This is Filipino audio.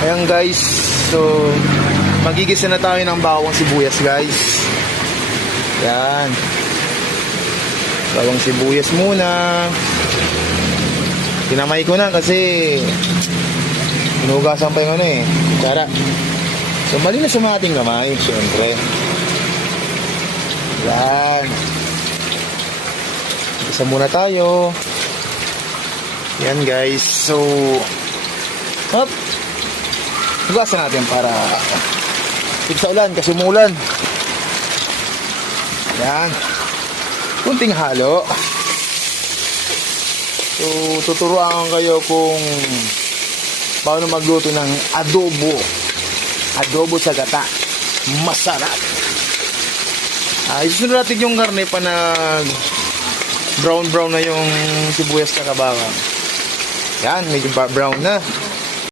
Ayan guys, so magigisa na tayo ng bawang sibuyas guys. Yan, bawang sibuyas muna. Pinamay ko na kasi hinugasan pa yung ano eh, kutsara. So malinis sa ating kamay, syempre. Yan, isa muna tayo. Yan guys, so hop, hugasan natin para sa ulan kasi umulan. Yan, kunting halo. So tuturuan kayo kung paano magluto ng adobo sa gata. Masarap. Isunod natin yung karne pa na brown na yung sibuyas na kabawang. Yan, medyo brown na.